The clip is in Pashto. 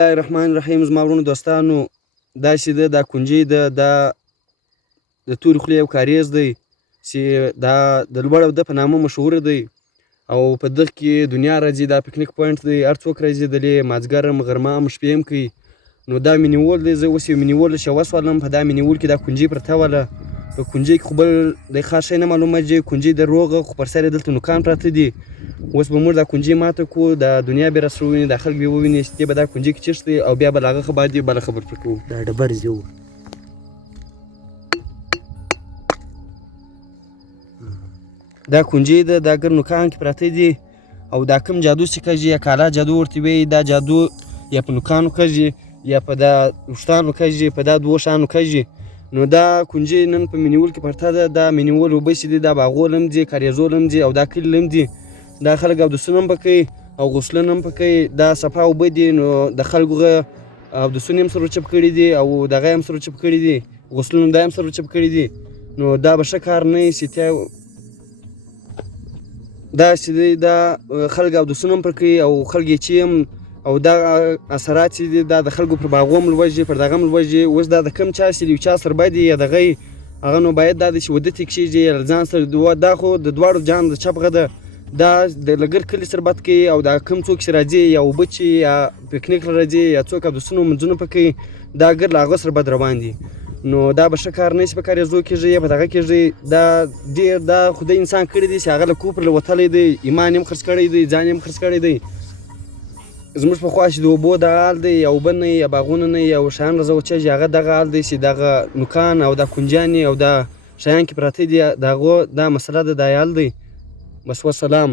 الله الرحمن الرحیم. زما ورونو دوستانو، دا چې ده دا کنجی ده، دا د تورې خولې یو کاریز دی چې دا د لوړ ده په نامه مشهوره دی او په دغه کې دنیا راځي. دا پکنیک پوینټ دی، هر څوک راځي دلې، مازدیګر هم غرمه هم شپې هم کوي. نو دا مې نیول دی، زه اوس یې مې نیول چې وسولم. په دا مې نیول کې دا کنجي پرته وله. په کنجي کې خو بل د خاص شی نه معلومه چې کنجي د روغه، خو پر سر یې دلته نوکان پراته دي. اوس به موږ دا کنجي ماته کړو، دا دنیا به راسره وویني، دا خلک به وویني چې دی به دا کنجي کې چښتي او بیا به له هغه باندې بله خبر پرې کوو. دا ډبر زیو دا کنجي ده، دا ګر نوکان کې پراته دي او دا کوم جادو چې کږي یا کالا جادو ورته وایي، دا جادو یا په نوکانو کږي یا په دا ویښتانو کږي، په دا دوو شیانو کږي. نو دا کنجي نن په مې نیول کې پرته ده. دا مې نیول اوبه چې دي دا باغول هم دي، کاریزول هم دي او دا کلي هم دي. دا خلک اودسونه هم پکوي او غسلونه هم پکوي. دا صفا اوبه دي. نو د خلکو اودسونه هم سره چپ کړي دي او دغه هم سره چپ کړي دي، غسلونه دا هم سره چپ کړي دي. نو دا به ښه کار نه وي چې دا چې دی دا خلک اودسونه هم پرکوي او خلک یې چې هم او دا اثرات چې دي دا د خلکو پر باغو هم لوږي، پر دغه هم لوږي. اوس دا د کوم چا چې د یو چا سره بد یا دغه هغه نو باید دا د چې واده ته کښېږي یا له ځان سره دا خو د دواړو جان د چپغه ده. دا د لګر کلي سره بد کوي او دا کوم څوک چې راځي یا اوبه چې یا پکنیک راځي یا څوک اودسونه منځونه پکوي، دا ګر له هغه سره بد روان دي. نو دا به ښه کار نه شي په کاریزو کېږي یا په دغه کېږي. دا ډېر دا خدای انسان کړی دی چې هغه له کوپر له وتلی دی، ایمان یې هم خرڅ کړی دی، ځان یې هم خرڅ کړی دی. زموږ په خوا چې د اوبو دغه حال دی، یا اوبه نه یا باغونه نه یا شیان راځه وچېږي، هغه دغه حال دی چې دغه نوکان او دا کنجیانې او دا شیان کې پراته دي. د هغو دا مسله ده، دا حال دی. بس وسلام.